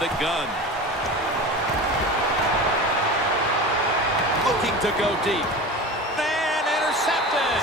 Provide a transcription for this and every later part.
the gun. Looking to go deep. And intercepted.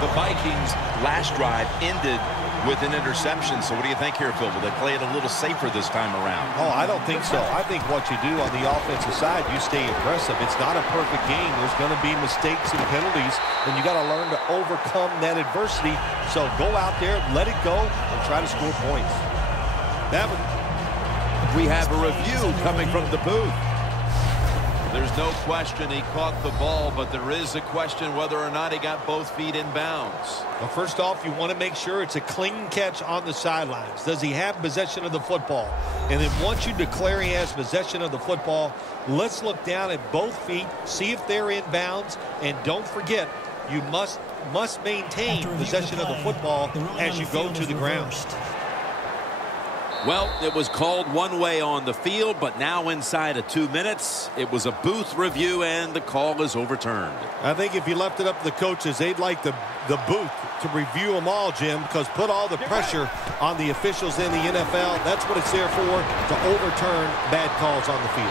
The Vikings' last drive ended with an interception. So what do you think here, Phil? Will they play it a little safer this time around? Oh, I don't think so. I think what you do on the offensive side, you stay aggressive. It's not a perfect game. There's going to be mistakes and penalties, and you got to learn to overcome that adversity. So go out there, let it go, and try to score points. We have a review coming from the booth. There's no question he caught the ball, but there is a question whether or not he got both feet in bounds. Well, first off, you want to make sure it's a clean catch on the sidelines. Does he have possession of the football? And then once you declare he has possession of the football, let's look down at both feet, see if they're in bounds, and don't forget, you must maintain possession of the football as you go to the ground. Well, it was called one way on the field, but now inside of 2 minutes, it was a booth review, and the call is overturned. I think if you left it up to the coaches, they'd like the booth to review them all, Jim, because put all the pressure on the officials in the NFL. That's what it's there for, to overturn bad calls on the field.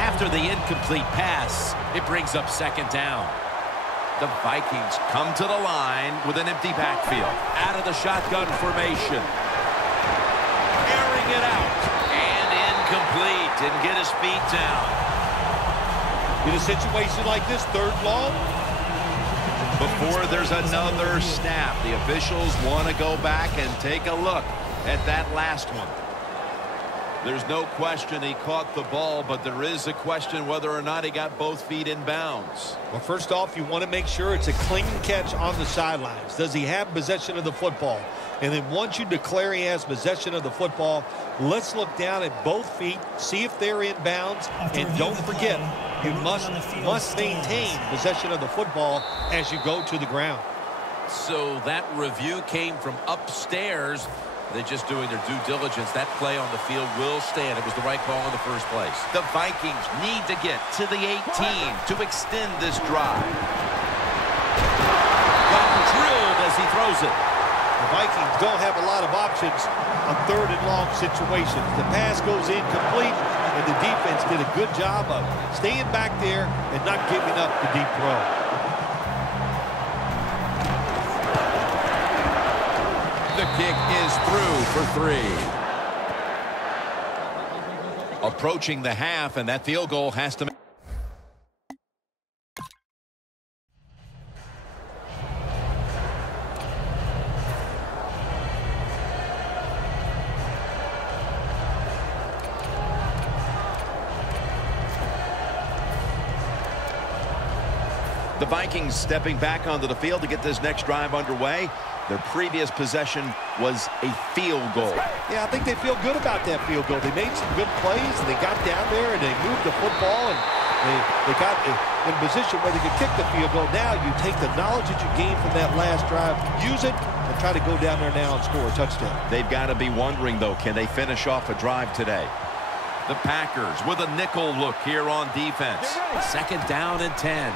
After the incomplete pass, it brings up second down. The Vikings come to the line with an empty backfield. Out of the shotgun formation. Airing it out. And incomplete. Didn't get his feet down. In a situation like this, third long. Before there's another snap, the officials want to go back and take a look at that last one. There's no question he caught the ball, but there is a question whether or not he got both feet in bounds. Well, first off, you want to make sure it's a clean catch on the sidelines. Does he have possession of the football? And then once you declare he has possession of the football, let's look down at both feet, see if they're in bounds, and don't forget, you must maintain possession of the football as you go to the ground. So that review came from upstairs. They're just doing their due diligence. That play on the field will stand. It was the right call in the first place. The Vikings need to get to the 18 to extend this drive. Got drilled as he throws it. The Vikings don't have a lot of options on third and long situations. The pass goes incomplete, and the defense did a good job of staying back there and not giving up the deep throw. The kick is through for 3. Approaching the half, and that field goal has to make. The Vikings stepping back onto the field to get this next drive underway. Their previous possession was a field goal. Yeah, I think they feel good about that field goal. They made some good plays, and they got down there, and they moved the football, and they got in position where they could kick the field goal. Now you take the knowledge that you gained from that last drive, use it, and try to go down there now and score a touchdown. They've got to be wondering, though, can they finish off a drive today? The Packers with a nickel look here on defense. Second down and 10.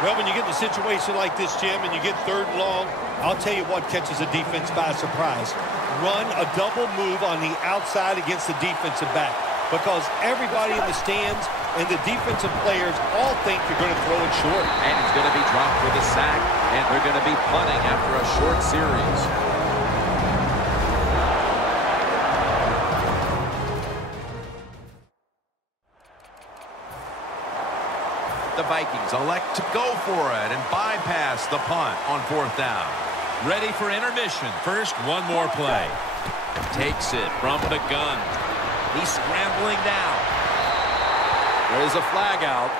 Well, when you get in a situation like this, Jim, and you get third and long, I'll tell you what catches a defense by surprise. Run a double move on the outside against the defensive back, because everybody in the stands and the defensive players all think you're going to throw it short. And it's going to be dropped for the sack, and they're going to be punting after a short series. The Vikings elect to go for it and bypass the punt on fourth down. Ready for intermission. First, one more play. Takes it from the gun. He's scrambling now. There's a flag out.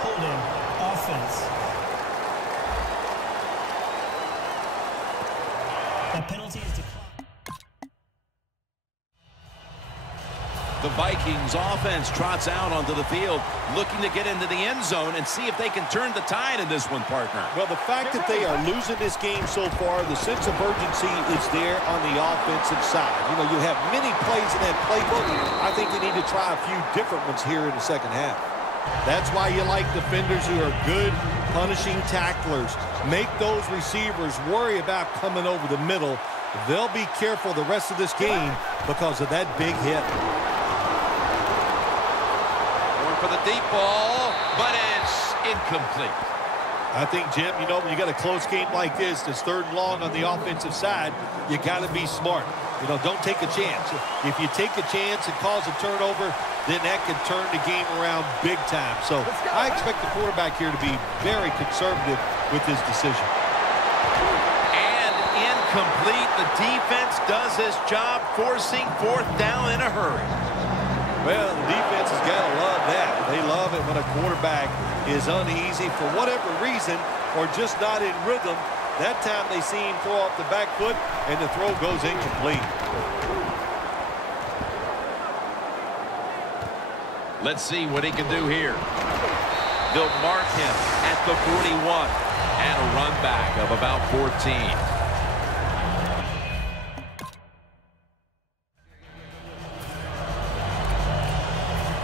Holding offense. That penalty is declined. The Vikings offense trots out onto the field, looking to get into the end zone and see if they can turn the tide in this one, partner. Well, the fact that they are losing this game so far, the sense of urgency is there on the offensive side. You know, you have many plays in that playbook. I think they need to try a few different ones here in the second half. That's why you like defenders who are good punishing tacklers. Make those receivers worry about coming over the middle. They'll be careful the rest of this game because of that big hit. For the deep ball, but it's incomplete. I think, Jim, you know, when you got a close game like this, it's 3rd and long on the offensive side, you got to be smart. You know, don't take a chance. If you take a chance and cause a turnover, then that can turn the game around big time. So I expect the quarterback here to be very conservative with his decision. And incomplete. The defense does his job, forcing 4th down in a hurry. Well, the defense has got to love that. They love it when a quarterback is uneasy for whatever reason or just not in rhythm. That time they see him throw off the back foot, and the throw goes incomplete. Let's see what he can do here. They'll mark him at the 41 and a run back of about 14.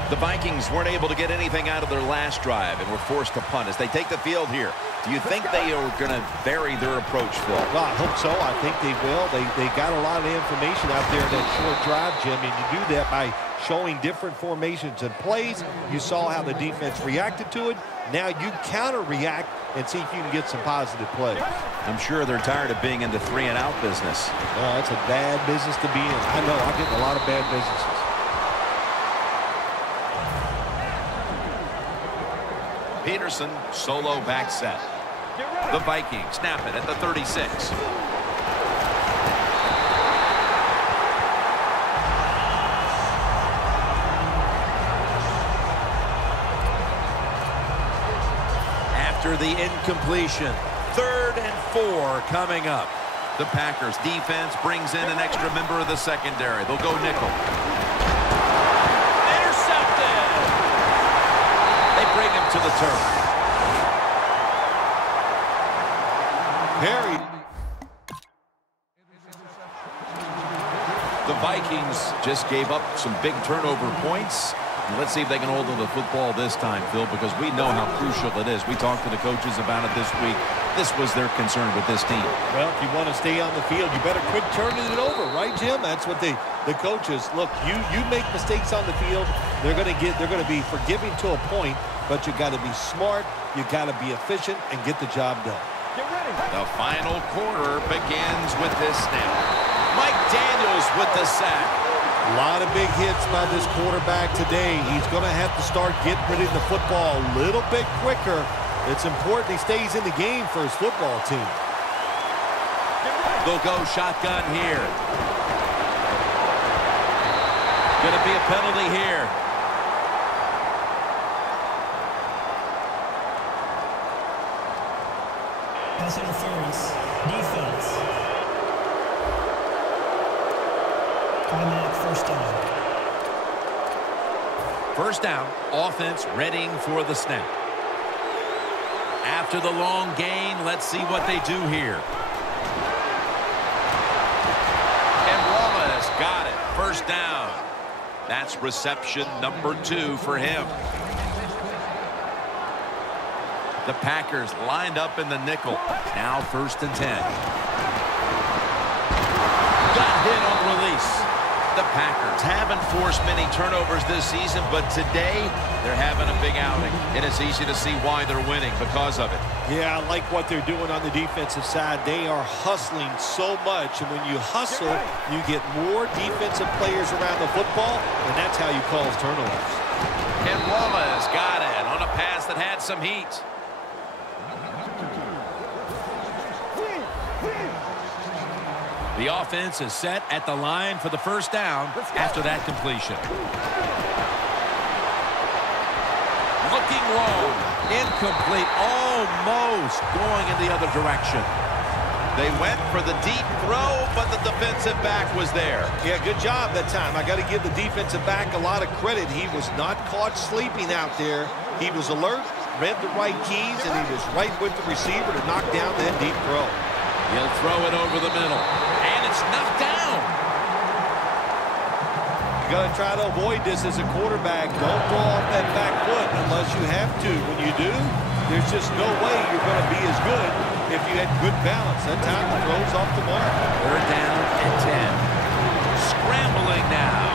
The Vikings weren't able to get anything out of their last drive and were forced to punt as they take the field here. Do you think they are going to vary their approach, Phil? Well, I hope so. I think they will. They got a lot of information out there in that short drive, Jim, and you do that by showing different formations and plays. You saw how the defense reacted to it. Now you counter-react and see if you can get some positive plays. I'm sure they're tired of being in the 3-and-out business. That's a bad business to be in. I know. I'm getting a lot of bad businesses. Peterson, solo back set. The Vikings snap it at the 36. After the incompletion, 3rd and 4 coming up. The Packers defense brings in an extra member of the secondary. They'll go nickel. Bring him to the turf. Perry. The Vikings just gave up some big turnover points. Let's see if they can hold on to the football this time, Phil, because we know how crucial it is. We talked to the coaches about it this week. This was their concern with this team. Well, if you want to stay on the field, you better quit turning it over, right, Jim? That's what the coaches look. You make mistakes on the field, they're going to be forgiving to a point, but you got to be smart, you got to be efficient, and get the job done. Get ready. The final quarter begins with this snap. Mike Daniels with the sack. A lot of big hits by this quarterback today. He's going to have to start getting rid of the football a little bit quicker. It's important he stays in the game for his football team. They'll go shotgun here. Going to be a penalty here. Pass interference. Defense. Automatic 1st down. 1st down. Offense readying for the snap. After the long gain, let's see what they do here. And Wallace got it. 1st down. That's reception number 2 for him. The Packers lined up in the nickel. Now 1st and 10. Got hit on release. The Packers haven't forced many turnovers this season, but today they're having a big outing. And it's easy to see why they're winning because of it. Yeah, I like what they're doing on the defensive side. They are hustling so much, and when you hustle, you get more defensive players around the football, and that's how you cause turnovers. And Wallace got it on a pass that had some heat. The offense is set at the line for the 1st down after that completion. Looking low. Incomplete. Almost going in the other direction. They went for the deep throw, but the defensive back was there. Yeah, good job that time. I got to give the defensive back a lot of credit. He was not caught sleeping out there. He was alert, read the right keys, and he was right with the receiver to knock down that deep throw. He'll throw it over the middle, and it's knocked down. You got to try to avoid this as a quarterback. Don't throw off that back foot unless you have to. When you do, there's just no way you're going to be as good if you had good balance. That time the throw's off the mark. Third down and 10. Scrambling now.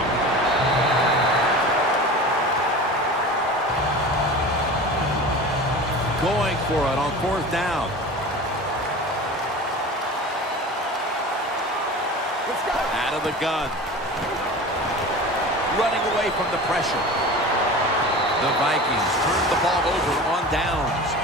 Going for it on fourth down. Out of the gun. Running away from the pressure. The Vikings turn the ball over on downs.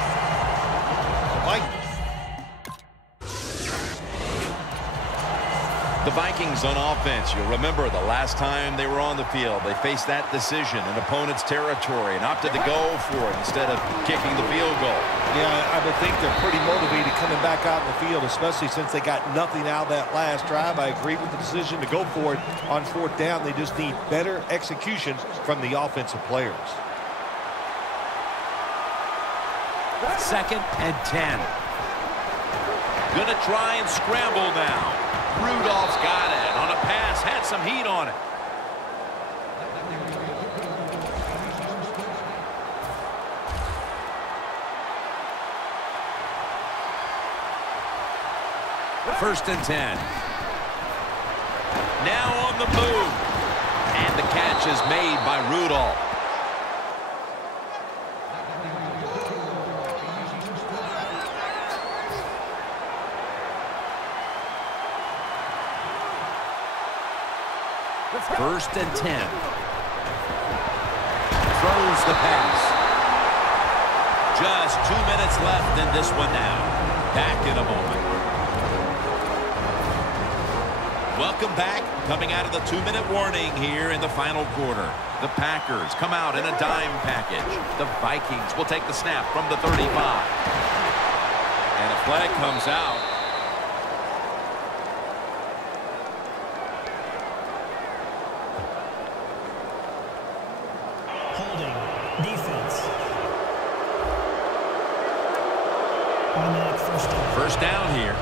The Vikings on offense, you'll remember the last time they were on the field, they faced that decision in opponent's territory and opted to go for it instead of kicking the field goal. Yeah, I would think they're pretty motivated coming back out in the field, especially since they got nothing out of that last drive. I agree with the decision to go for it on fourth down. They just need better execution from the offensive players. Second and 10. Gonna try and scramble now. Rudolph's got it on a pass, had some heat on it. First and 10. Now on the move. And the catch is made by Rudolph. First and 10. Throws the pass. Just 2 minutes left in this one now. Back in a moment. Welcome back. Coming out of the 2-minute warning here in the final quarter. The Packers come out in a dime package. The Vikings will take the snap from the 35. And a flag comes out. First down here.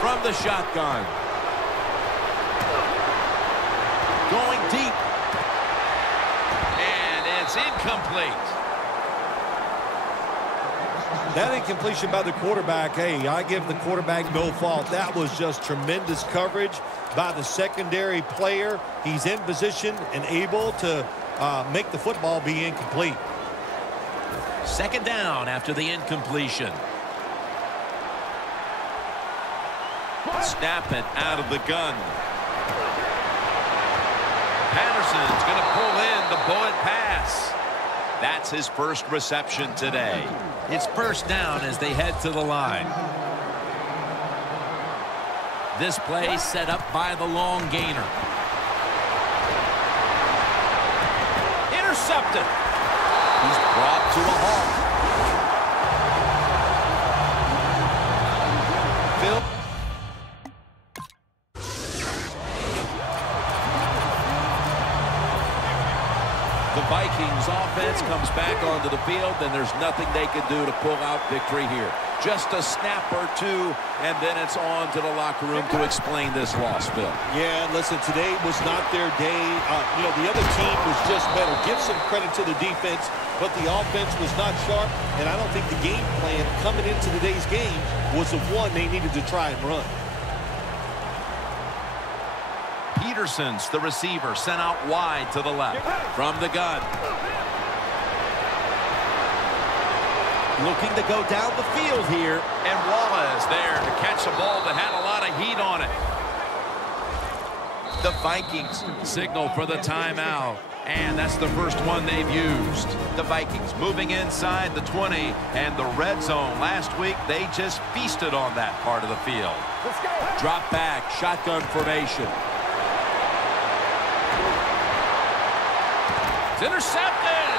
From the shotgun. Going deep. And it's incomplete. That incompletion by the quarterback, hey, I give the quarterback no fault. That was just tremendous coverage by the secondary player. He's in position and able to make the football be incomplete. Second down after the incompletion. Snap it out of the gun. Patterson's going to pull in the bullet pass. That's his first reception today. It's first down as they head to the line. This play set up by the long gainer. Intercepted. He's brought to a halt. Phil. The Vikings offense comes back onto the field, and there's nothing they can do to pull out victory here. Just a snap or two, and then it's on to the locker room to explain this loss, Phil. Yeah, listen, today was not their day. The other team was just better. Give some credit to the defense, but the offense was not sharp, and I don't think the game plan coming into today's game was the one they needed to try and run. Peterson's the receiver, sent out wide to the left from the gun. Looking to go down the field here, and Wallace there to catch a ball that had a lot of heat on it. The Vikings signal for the timeout, and that's the first one they've used. The Vikings moving inside the 20, and the red zone last week, they just feasted on that part of the field. Drop back, shotgun formation. It's intercepted.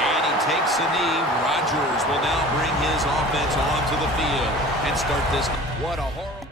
And he takes a knee. Rodgers will now bring his offense onto the field and start this. What a horrible...